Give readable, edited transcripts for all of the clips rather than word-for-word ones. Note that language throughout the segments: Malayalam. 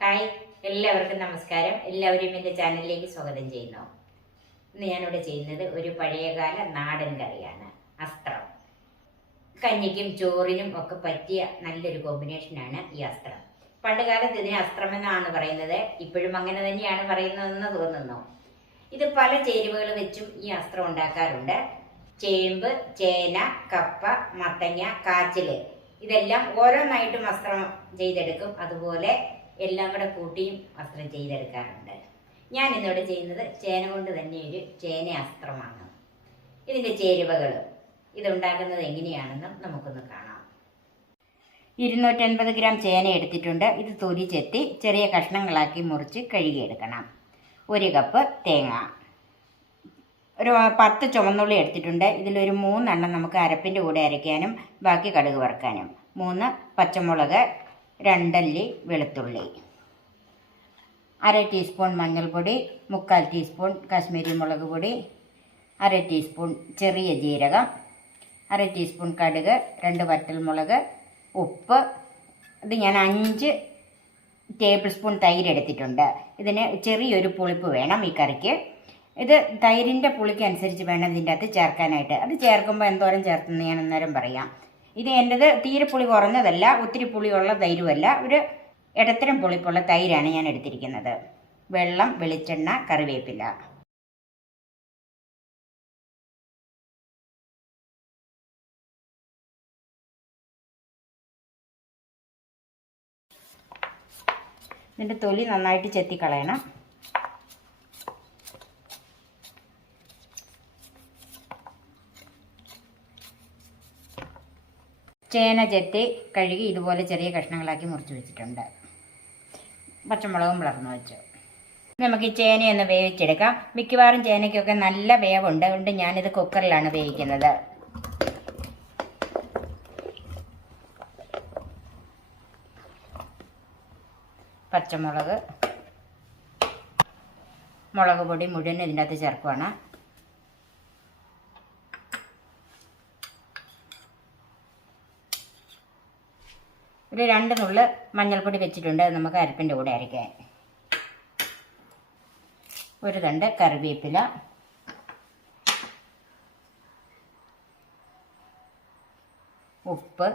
ഹായ്, എല്ലാവർക്കും നമസ്കാരം. എല്ലാവരും എൻ്റെ ചാനലിലേക്ക് സ്വാഗതം ചെയ്യുന്നു. ഇന്ന് ഞാനിവിടെ ചെയ്യുന്നത് ഒരു പഴയകാല നാടൻ കറിയാണ്, അസ്ത്രം. കഞ്ഞിക്കും ചോറിനും ഒക്കെ പറ്റിയ നല്ലൊരു കോമ്പിനേഷനാണ് ഈ അസ്ത്രം. പണ്ട് കാലത്ത് ഇതിനെ അസ്ത്രമെന്നാണ് പറയുന്നത്, ഇപ്പോഴും അങ്ങനെ തന്നെയാണ് പറയുന്നതെന്ന് തോന്നുന്നു. ഇത് പല ചേരുവകൾ വെച്ചും ഈ അസ്ത്രം ഉണ്ടാക്കാറുണ്ട്. ചേമ്പ്, ചേന, കപ്പ, മത്തങ്ങ, കാച്ചില് ഇതെല്ലാം ഓരോന്നായിട്ടും അസ്ത്രം ചെയ്തെടുക്കും. അതുപോലെ എല്ലാം കൂടെ കൂട്ടിയും അസ്ത്രം ചെയ്തെടുക്കാറുണ്ട്. ഞാൻ ഇന്നിവിടെ ചെയ്യുന്നത് ചേന കൊണ്ട് തന്നെ ഒരു ചേന അസ്ത്രമാണ്. ഇതിൻ്റെ ചേരുവകൾ ഇതുണ്ടാക്കുന്നത് എങ്ങനെയാണെന്നും നമുക്കൊന്ന് കാണാം. 250 ഗ്രാം ചേന എടുത്തിട്ടുണ്ട്. ഇത് തൊലി ചെത്തി ചെറിയ കഷ്ണങ്ങളാക്കി മുറിച്ച് കഴുകിയെടുക്കണം. 1 കപ്പ് തേങ്ങ, ഒരു 10 ചുവന്നുള്ളി എടുത്തിട്ടുണ്ട്. ഇതിലൊരു 3 എണ്ണം നമുക്ക് അരപ്പിൻ്റെ കൂടെ അരയ്ക്കാനും ബാക്കി കടുക് വറുക്കാനും. 3 പച്ചമുളക്, 2 അല്ലി വെളുത്തുള്ളി, 1/2 ടീസ്പൂൺ മഞ്ഞൾപ്പൊടി, 3/4 ടീസ്പൂൺ കാശ്മീരി മുളക് പൊടി, 1/2 ടീസ്പൂൺ ചെറിയ ജീരകം, 1/2 ടീസ്പൂൺ കടുക്, 2 വറ്റൽമുളക്, ഉപ്പ്. ഇത് ഞാൻ 5 ടേബിൾ സ്പൂൺ തൈര് എടുത്തിട്ടുണ്ട്. ഇതിന് ചെറിയൊരു പുളിപ്പ് വേണം ഈ കറിക്ക്. ഇത് തൈരിൻ്റെ പുളിക്ക് അനുസരിച്ച് വേണം ഇതിൻ്റെ അകത്ത് ചേർക്കാനായിട്ട്. അത് ചേർക്കുമ്പോൾ എന്തോരം ചേർത്തെന്ന് ഞാൻ അന്നേരം പറയാം. ഇത് എൻ്റെത് തീരെ പുളി കുറഞ്ഞതല്ല, ഒത്തിരി പുളിയുള്ള തൈരുമല്ല, ഒരു ഇടത്തരം പുളിപ്പുള്ള തൈരാണ് ഞാൻ എടുത്തിരിക്കുന്നത്. വെള്ളം, വെളിച്ചെണ്ണ, കറിവേപ്പില. ഇതിൻ്റെ തൊലി നന്നായിട്ട് ചെത്തിക്കളയണം. ചേന ചെത്തി കഴുകി ഇതുപോലെ ചെറിയ കഷ്ണങ്ങളാക്കി മുറിച്ച് വെച്ചിട്ടുണ്ട്. പച്ചമുളകും വളർന്നു വെച്ചു. നമുക്ക് ഈ ചേനയൊന്ന് വേവിച്ചെടുക്കാം. മിക്കവാറും ചേനയ്ക്കൊക്കെ നല്ല വേവുണ്ട്, അതുകൊണ്ട് ഞാനിത് കുക്കറിലാണ് വേവിക്കുന്നത്. പച്ചമുളക്, മുളക് പൊടി മുഴുവൻ ഇതിൻ്റെ അകത്ത് ചേർക്കുവാണ്. ഒരു 2 നുള്ള് മഞ്ഞൾപ്പൊടി വെച്ചിട്ടുണ്ട്, അത് നമുക്ക് അരപ്പിൻ്റെ കൂടെ അരയ്ക്കാൻ. 1 തണ്ട് കറിവേപ്പില, ഉപ്പ്,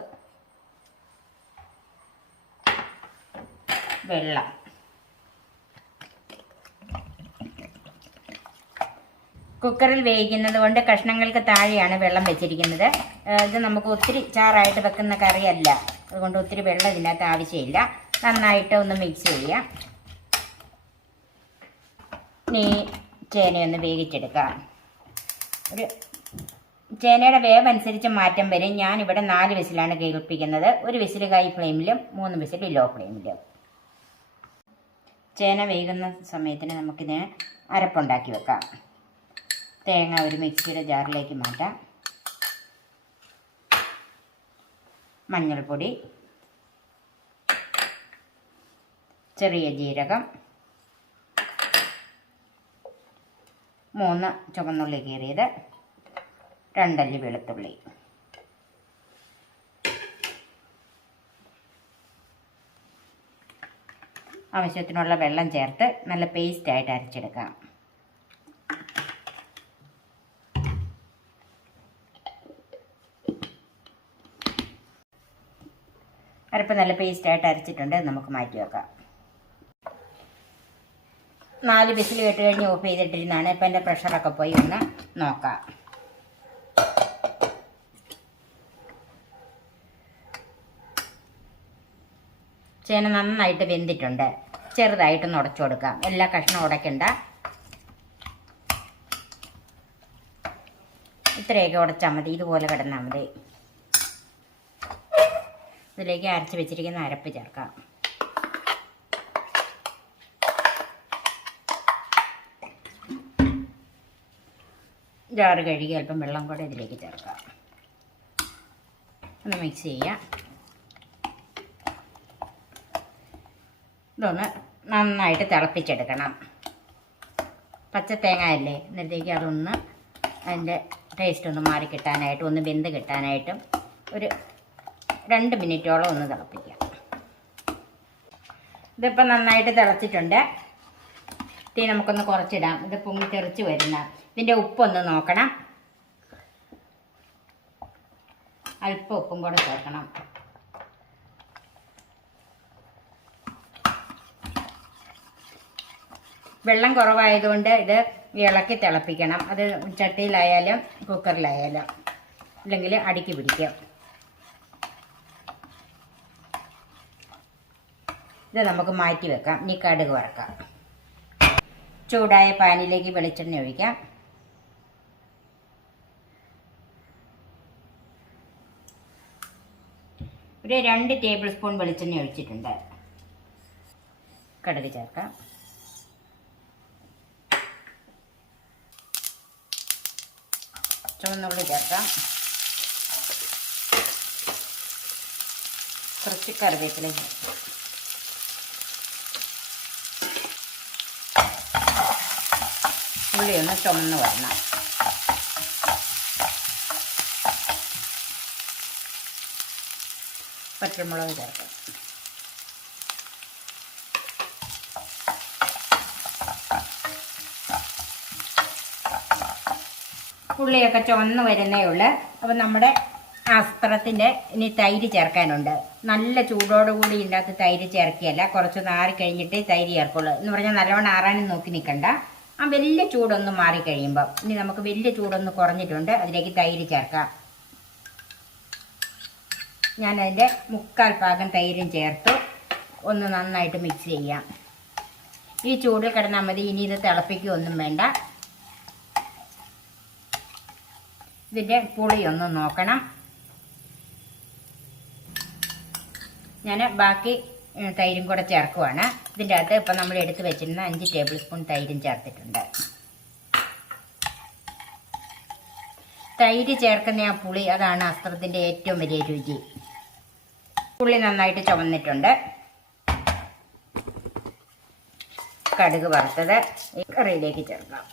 വെള്ളം. കുക്കറിൽ വേവിക്കുന്നത് കൊണ്ട് കഷ്ണങ്ങൾക്ക് താഴെയാണ് വെള്ളം വെച്ചിരിക്കുന്നത്. ഇത് നമുക്ക് ഒത്തിരി ചാറായിട്ട് വെക്കുന്ന കറിയല്ല, അതുകൊണ്ട് ഒത്തിരി വെള്ളം ഇതിനകത്ത് ആവശ്യമില്ല. നന്നായിട്ട് ഒന്ന് മിക്സ് ചെയ്യാം. ഇനി ചേനയൊന്ന് വേവിച്ചെടുക്കാം. ഒരു ചേനയുടെ വേവ് അനുസരിച്ച് മാറ്റം വരും. ഞാനിവിടെ 4 വിസിലാണ് കേൾപ്പിക്കുന്നത്. 1 വിസിൽ ഹൈ ഫ്ലെയിമിലും 3 വിസിൽ ലോ ഫ്ലെയിമിലും. ചേന വേകുന്ന സമയത്തിന് നമുക്കിതിന് അരപ്പുണ്ടാക്കി വെക്കാം. തേങ്ങ ഒരു മിക്സിയുടെ ജാറിലേക്ക് മാറ്റാം. മഞ്ഞൾപ്പൊടി, ചെറിയ ജീരകം, 3 ചുവന്നുള്ളി കീറിയത്, 2 അല്ലി വെളുത്തുള്ളി. ആവശ്യത്തിനുള്ള വെള്ളം ചേർത്ത് നല്ല പേസ്റ്റായിട്ട് അരച്ചെടുക്കാം. അരപ്പ് നല്ല പേസ്റ്റായിട്ട് അരച്ചിട്ടുണ്ട്, നമുക്ക് മാറ്റി വെക്കാം. 4 വിസിൽ കേട്ട് കഴിഞ്ഞ് ഓഫ് ചെയ്തിട്ടിരുന്നാണ്. ഇപ്പം എൻ്റെ പ്രഷറൊക്കെ പോയി ഒന്ന് നോക്കാം. ചേന നന്നായിട്ട് വെന്തിട്ടുണ്ട്. ചെറുതായിട്ടൊന്ന് ഉടച്ചു കൊടുക്കാം. എല്ലാ കഷ്ണം ഉടയ്ക്കണ്ട, ഇത്രയൊക്കെ ഉടച്ചാൽ മതി. ഇതുപോലെ കിടന്നാൽ മതി. ഇതിലേക്ക് അരച്ച് വെച്ചിരിക്കുന്ന അരപ്പ് ചേർക്കാം. ജാറ് കഴുകി അല്പം വെള്ളം കൂടെ ഇതിലേക്ക് ചേർക്കാം. ഒന്ന് മിക്സ് ചെയ്യാം. ഇതൊന്ന് നന്നായിട്ട് തിളപ്പിച്ചെടുക്കണം. പച്ച തേങ്ങ അല്ലേ, എന്നിട്ടേക്ക് അതൊന്ന് അതിൻ്റെ ടേസ്റ്റ് ഒന്ന് മാറി കിട്ടാനായിട്ടും ഒന്ന് വെന്ത് കിട്ടാനായിട്ടും ഒരു 2 മിനിറ്റോളം ഒന്ന് തിളപ്പിക്കാം. ഇതിപ്പോൾ നന്നായിട്ട് തിളച്ചിട്ടുണ്ട്. തീ നമുക്കൊന്ന് കുറച്ചിടാം. ഇത് പൊങ്ങി തെറിച്ച് വരുന്ന. ഇതിൻ്റെ ഉപ്പൊന്ന് നോക്കണം. അല്പം ഉപ്പും കൂടെ ചേർക്കണം. വെള്ളം കുറവായതുകൊണ്ട് ഇത് ഇളക്കി തിളപ്പിക്കണം. അത് ചട്ടിയിലായാലും കുക്കറിലായാലും, ഇല്ലെങ്കിൽ അടിക്ക് പിടിക്കും. ഇത് നമുക്ക് മാറ്റി വെക്കാം. ഇനി കടുക് വറക്കാം. ചൂടായ പാനിലേക്ക് വെളിച്ചെണ്ണ ഒഴിക്കാം. ഒരു 2 ടേബിൾ സ്പൂൺ വെളിച്ചെണ്ണ ഒഴിച്ചിട്ടുണ്ട്. കടുക് ചേർക്കാം. ചുവന്നുള്ളി ചേർക്കാം. കുറച്ച് കറിവേപ്പില ചേർക്കാം. ഉള്ളി ഒന്ന് ചുമന്ന് വരണം. പച്ചമുളക് ചേർക്കാം. ഉള്ളിയൊക്കെ ചുവന്ന് വരുന്നേ ഉള്ളൂ. അപ്പം നമ്മുടെ അസ്ത്രത്തിൻ്റെ ഇനി തൈര് ചേർക്കാനുണ്ട്. നല്ല ചൂടോടുകൂടി ഇതിനകത്ത് തൈര് ചേർക്കുകയല്ല, കുറച്ച് നാറി കഴിഞ്ഞിട്ട് തൈര് ചേർക്കുള്ളൂ. എന്ന് പറഞ്ഞാൽ നല്ലവണ്ണം ആറാനും നോക്കി നിൽക്കണ്ട. ആ വലിയ ചൂടൊന്ന് മാറിക്കഴിയുമ്പം ഇനി നമുക്ക് വലിയ ചൂടൊന്ന് കുറഞ്ഞിട്ടുണ്ട്. അതിലേക്ക് തൈര് ചേർക്കാം. ഞാനതിൻ്റെ 3/4 ഭാഗം തൈരും ചേർത്തു. ഒന്ന് നന്നായിട്ട് മിക്സ് ചെയ്യാം. ഈ ചൂടിൽ കിടന്നാൽ മതി. ഇനി ഇത് തിളപ്പിക്കുകയൊന്നും വേണ്ട. ഇതിൻ്റെ പുളിയൊന്ന് നോക്കണം. ഞാൻ ബാക്കി തൈരും കൂടെ ചേർക്കുവാണ്. ഇതിൻ്റെ അകത്ത് ഇപ്പം നമ്മൾ എടുത്ത് വെച്ചിരുന്ന 5 ടേബിൾ സ്പൂൺ തൈരും ചേർത്തിട്ടുണ്ട്. തൈര് ചേർക്കുന്ന ആ പുളി, അതാണ് അസ്ത്രത്തിൻ്റെ ഏറ്റവും വലിയ രുചി. പുളി നന്നായിട്ട് ചുവന്നിട്ടുണ്ട്. കടുക് വറുത്തത് ഈ കറിയിലേക്ക് ചേർക്കാം.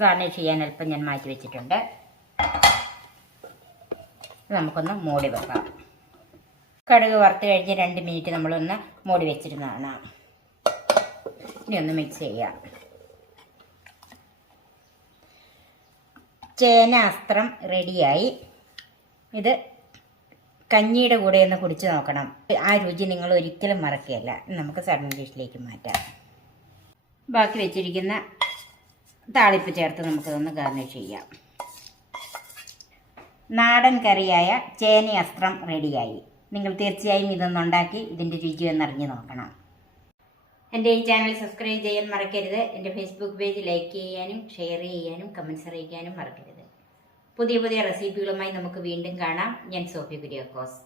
ഗാർണിഷ് ചെയ്യാൻ അല്പം ഞാൻ മാറ്റി വെച്ചിട്ടുണ്ട്. നമുക്കൊന്ന് മൂടി വെക്കാം. കടുക് വറുത്ത് കഴിഞ്ഞ് 2 മിനിറ്റ് നമ്മളൊന്ന് മൂടി വെച്ചിരുന്നതാണ്. ഇനി ഒന്ന് മിക്സ് ചെയ്യാം. ചേന അസ്ത്രം റെഡിയായി. ഇത് കഞ്ഞിയുടെ കൂടെ ഒന്ന് കുടിച്ച് നോക്കണം. ആ രുചി നിങ്ങൾ ഒരിക്കലും മറക്കുകയല്ല. നമുക്ക് സർവിംഗ് ഡിഷിലേക്ക് മാറ്റാം. ബാക്കി വെച്ചിരിക്കുന്ന താളിപ്പ് ചേർത്ത് നമുക്കതൊന്ന് ഗാർണിഷ് ചെയ്യാം. നാടൻ കറിയായ ചേന അസ്ത്രം റെഡിയായി. നിങ്ങൾ തീർച്ചയായും ഇതൊന്നുണ്ടാക്കി ഇതിൻ്റെ രുചി ഒന്നറിഞ്ഞ് നോക്കണം. എൻ്റെ ഈ ചാനൽ സബ്സ്ക്രൈബ് ചെയ്യാൻ മറക്കരുത്. എൻ്റെ ഫേസ്ബുക്ക് പേജ് ലൈക്ക് ചെയ്യാനും ഷെയർ ചെയ്യാനും കമൻറ്റ്സ് അറിയിക്കാനും മറക്കരുത്. പുതിയ പുതിയ റെസിപ്പികളുമായി നമുക്ക് വീണ്ടും കാണാം. ഞാൻ സോഫി കുര്യാക്കോസ്.